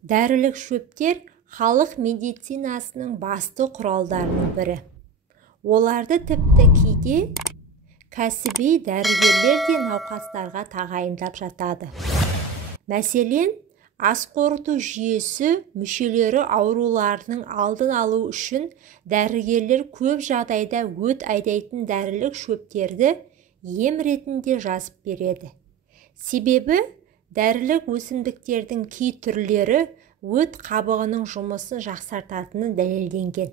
Дәрілік шөптер халық медицинасының басты құралдарының бірі. Оларды тіпті кейде кәсіби дәрігерлер де науқастарға тағайындап жатады. Мәселен, ас қорыту жүйесі мүшелері ауруларының алдын алу үшін дәрігерлер көп жағдайда өт айдайтын дәрілік шөптерді ем ретінде жазып береді. Себебі дәрілік өсімдіктердің кей түрлері өт қабығының жұмысын жақсартатыны дәлелденген.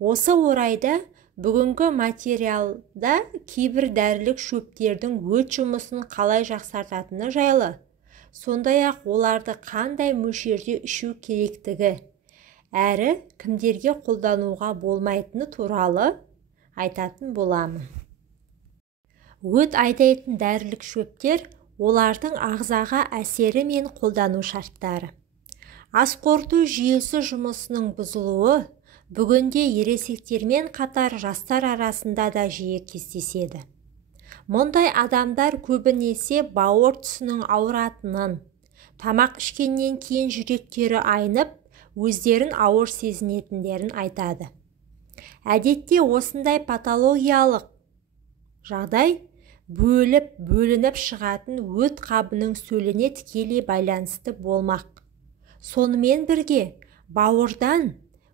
Осы орайда бүгінгі материалда кейбір дәрілік шөптердің өт жұмысын қалай жақсартатыны жайлы, сондай-ақ оларды қандай мөлшерде ішу керектігі, әрі кімдерге қолдануға болмайтыны туралы айтатын боламын. Өт айдайтын дәрілік шөптер олардың ағзаға әсері мен қолдану шарттары. Ас қорыту жүйесі жұмысының бұзылуы бүгінде ересектермен қатар жастар арасында да жиі кездеседі. Мұндай адамдар көбінесе бауыр тұсының ауыратынын, тамақ ішкеннен кейін жүректері айнып, өздерін ауыр сезінетіндерін айтады. Әдетте осындай патологиялық жағдай бөлініп шығатын өт қабының сөліне тікелей байланысты болмақ. Сонымен бірге, бауырдан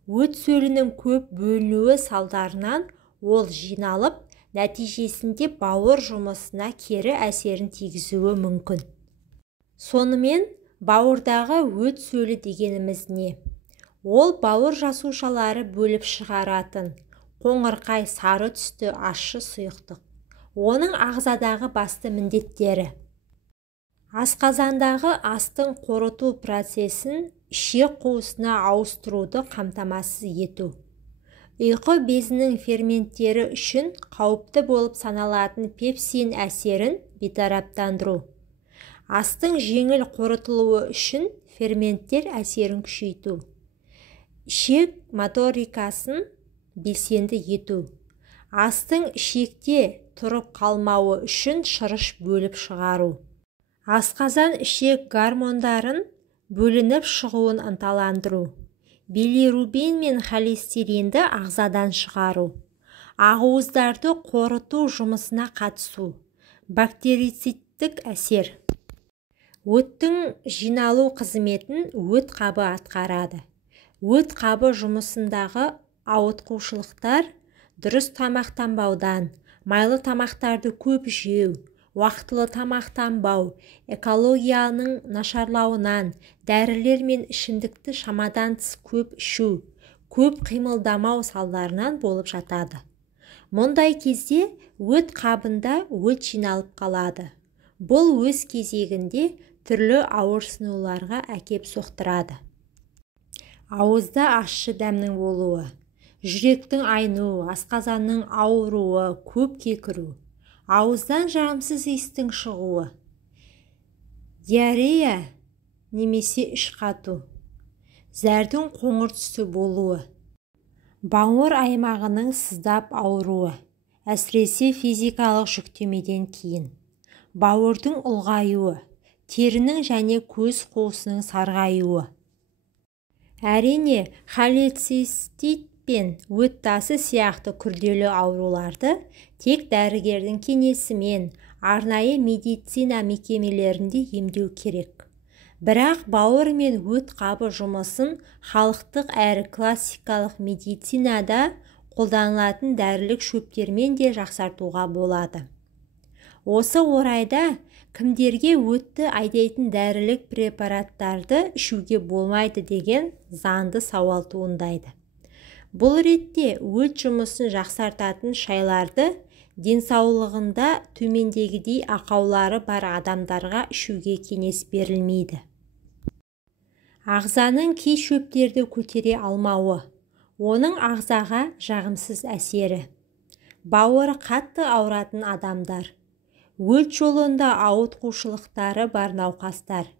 өт сөлінің көп бөлінуі салдарынан ол жиналып, нәтижесінде бауыр жұмысына кері әсерін тигізуі мүмкін. Сонымен, бауырдағы өт сөлі дегеніміз не? Ол бауыр жасушалары бөліп шығаратын қоңырқай сары түсті ащы сұйықтық. Оның ағзадағы басты міндеттері: асқазандағы астың қорыту процесін ішек қуысына ауыстыруды қамтамасыз ету, ұйқы безінің ферменттері үшін қауіпті болып саналатын пепсин әсерін бейтараптандыру, астың жеңіл қорытылуы үшін ферменттер әсерін күшейту, ішек моторикасын белсенді ету, астың ішекте тұрып қалмауы үшін шырыш бөліп шығару, асқазан ішек гормондарын бөлініп шығуын ынталандыру, билирубин мен холестеринді ағзадан шығару, ақуыздарды қорыту жұмысына қатысу, бактерицидтік әсер. Өттің жиналу қызметін өт қабы атқарады. Өт қабы жұмысындағы ауытқушылықтар дұрыс тамақтанбаудан, майлы тамақтарды көп жеу, уақытылы тамақтанбау, экологияның нашарлауынан, дәрілер мен ішімдікті шамадан тыс көп ішу, көп қимылдамау салдарынан болып жатады. Мұндай кезде өт қабында өт жиналып қалады. Бұл өз кезегінде түрлі ауырсынуларға әкеп соқтырады. Ауызда ащы дәмнің болуы, жүректің айнуы, асқазанның ауыруы, көп кекіру, ауыздан жағымсыз иістің шығуы, диарея немесе іш қату, зәрдің қоңыр түсі болуы, бауыр аймағының сыздап ауыруы, әсіресе физикалық жүктемеден кейін, бауырдың ұлғаюы, терінің және көз қуысының сарғаюы. Әрине, холецистит пен өт тасы сияқты күрделі ауруларды тек дәрігердің кеңесімен арнайы медицина мекемелерінде емдеу керек. Бірақ бауыр мен өт қабы жұмысын халықтық әрі классикалық медицинада қолданылатын дәрілік шөптермен де жақсартуға болады. Осы орайда кімдерге өтті айдайтын дәрілік препараттарды ішуге болмайды деген заңды сауал туындайды. Бұл ретте өт жұмысын жақсартатын шайларды денсаулығында төмендегідей ақаулары бар адамдарға ішуге кеңес берілмейді. Ағзаның кей шөптерді көтере алмауы, оның ағзаға жағымсыз әсері, бауыры қатты ауыратын адамдар, өт жолында ауытқушылықтары бар науқастар,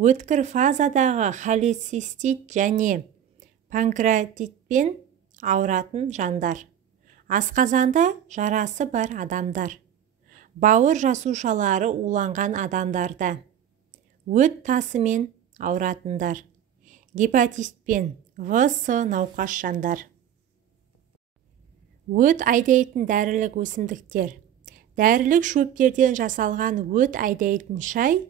өткір фазадағы холецистит және панкреатитпен ауыратын жандар, асқазанда жарасы бар адамдар, бауыр жасушалары уланған адамдарда, өт тасымен ауыратындар, гепатитпен ВС науқас жандар. Өт айдайтын дәрілік өсімдіктер. Дәрілік шөптерден жасалған өт айдайтын шай,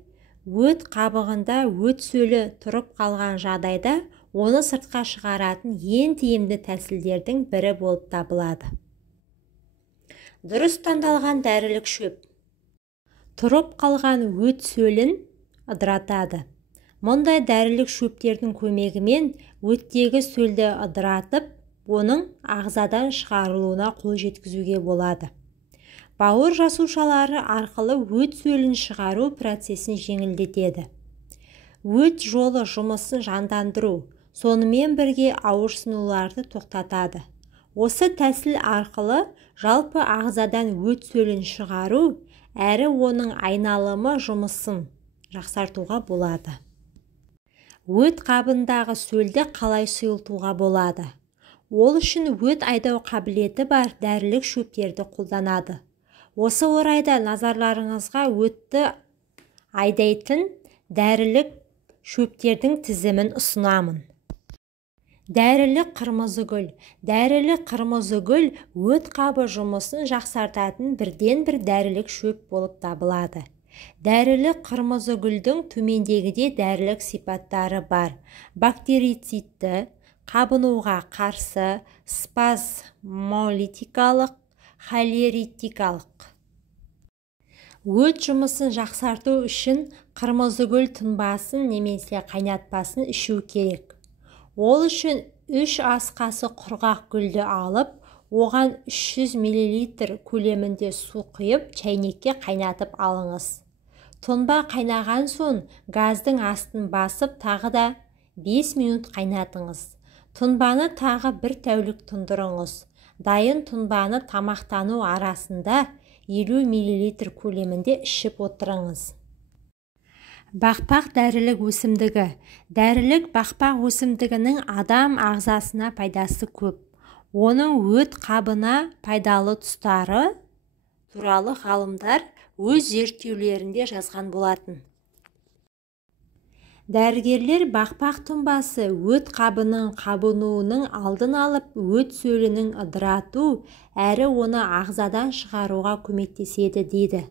өт қабығында өт сөлі тұрып қалған жағдайда оны сыртқа шығаратын ең тиімді тәсілдердің бірі болып табылады. Дұрыс таңдалған дәрілік шөп. Тұрып қалған өт сөлін ыдыратады. Мұндай дәрілік шөптердің көмегімен өттегі сөлді ыдыратып, оның ағзадан шығарылуына қол жеткізуге болады. Бауыр жасушалары арқылы өт сөлін шығару процесін жеңілдетеді. Өт жолы жұмысын жандандыру, сонымен бірге ауырсынуларды тоқтатады. Осы тәсіл арқылы жалпы ағзадан өт сөлін шығару, әрі оның айналымы жұмысын жақсартуға болады. Өт қабындағы сөлді қалай сұйылтуға болады? Ол үшін өт айдау қабілеті бар дәрілік шөптерді қолданады. Осы орайда назарларыңызға өтті айдайтын дәрілік шөптердің тізімін ұсынамын. Дәрілік қырмызы гүл. Дәрілік қырмызы гүл өт қабы жұмысын жақсартатын бірден-бір дәрілік шөп болып табылады. Дәрілік қырмызы гүлдің төмендегіде дәрілік сипаттары бар. Бактерицидті, қабынуға қарсы, спазмолитикалық, холеритикалық. Өт жұмысын жақсарту үшін қырмызы гүл тұнбасын немесе қайнатпасын ішу керек. Ол үшін 3 ас қасы құрғақ гүлді алып, оған 300 мл көлемінде су құйып, чайнекке қайнатып алыңыз. Тұнба қайнаған соң газдың астын басып, тағы да 5 минут қайнатыңыз. Тұнбаны тағы 1 тәулік тұндырыңыз. Дайын тұнбаны тамақтану арасында 50 мл көлемінде ішіп отырыңыз. Бақпақ дәрілік өсімдігі. Дәрілік бақпақ өсімдігінің адам ағзасына пайдасы көп. Оның өт қабына пайдалы тұстары туралы ғалымдар өз зерттеулерінде жазған болатын. Дәрігерлер бақпақ тұнбасы өт қабының қабынуының алдын алып, өт сөлінің ыдырату әрі оны ағзадан шығаруға көмектеседі дейді.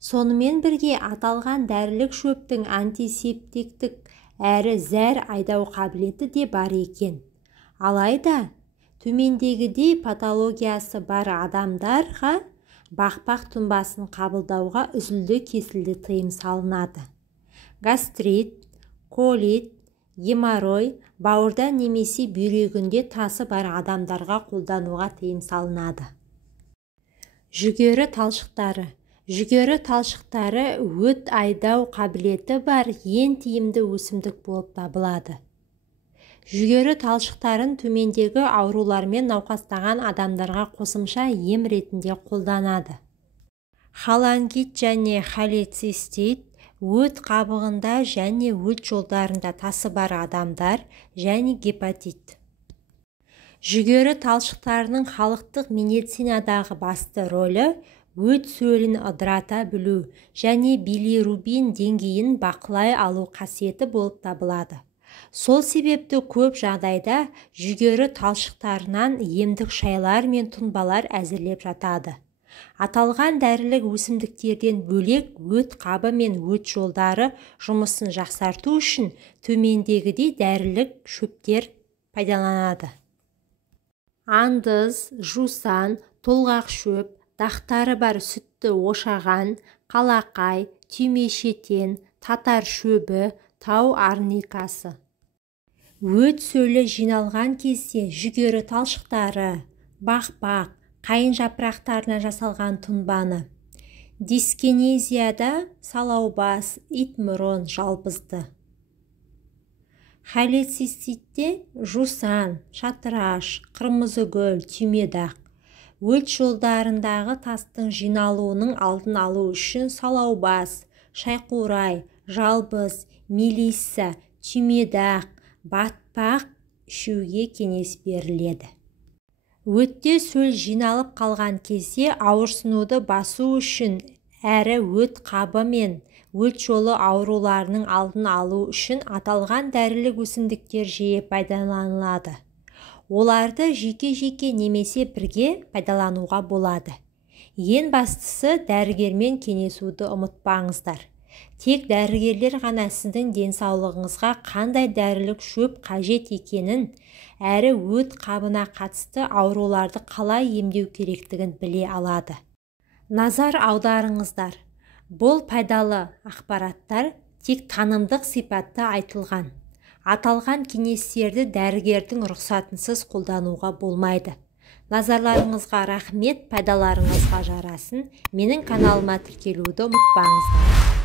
Сонымен бірге аталған дәрілік шөптің антисептиктік әрі зәр айдау қабілеті де бар екен. Алайда, төмендегідей патологиясы бар адамдарға бақпақ тұнбасын қабылдауға үзілді-кесілді тыйым салынады. Гастрит, колит, геморрой, бауырда немесе бүйрегінде тасы бар адамдарға қолдануға тыйым салынады. Жүгері талшықтары. Жүгері талшықтары өт айдау қабілеті бар ең тиімді өсімдік болып табылады. Жүгері талшықтарын төмендегі аурулармен науқастаған адамдарға қосымша ем ретінде қолданады. Холангит және холецистит өт қабығында және өт жолдарында тасы бар адамдар және гепатит. Жүгері талшықтарының халықтық медицинадағы басты рөлі өт сөлін ыдырата білу және билирубин деңгейін бақылай алу қасиеті болып табылады. Сол себепті көп жағдайда жүгері талшықтарынан емдік шайлар мен тұнбалар әзірлеп жатады. Аталған дәрілік өсімдіктерден бөлек өт қабы мен өт жолдары жұмысын жақсарту үшін төмендегідей дәрілік шөптер пайдаланады. Андыз, жусан, толғақ шөп, дақтары бар сүтті ошаған, қалақай, түймешетен, татар шөбі, тау арникасы. Өт сөлі жиналған кезде жүгері талшықтары, бақпақ, қайын жапырақтарына жасалған тұнбаны. Дискинезияда салаубас, итмұрын, жалбызды. Холециститте жусан, шатыраш, қырмызы гүл, түймедақ. Өт жолдарындағы тастың жиналуының алдын алу үшін салаубас, шайқурай, жалбыз, мелисса, түймедақ, батпақ ішуге кеңес беріледі. Өтте сөл жиналып қалған кезде ауырсынуды басу үшін әрі өт қабы мен өт жолы ауруларының алдын алу үшін аталған дәрілік өсімдіктер жиі пайдаланылады. Оларды жеке-жеке немесе бірге пайдалануға болады. Ең бастысы дәрігермен кеңесуді ұмытпаңыздар. Тек дәрігерлер ғана сіздің денсаулығыңызға қандай дәрілік шөп қажет екенін, әрі өт қабына қатысты ауруларды қалай емдеу керектігін біле алады. Назар аударыңыздар. Бұл пайдалы ақпараттар тек танымдық сипатта айтылған. Аталған кеңестерді дәрігердің рұқсатынсыз қолдануға болмайды. Назарларыңызға рахмет, пайдаларыңызға жарасын. Менің каналыма тіркелуді ұмытпаңыздар.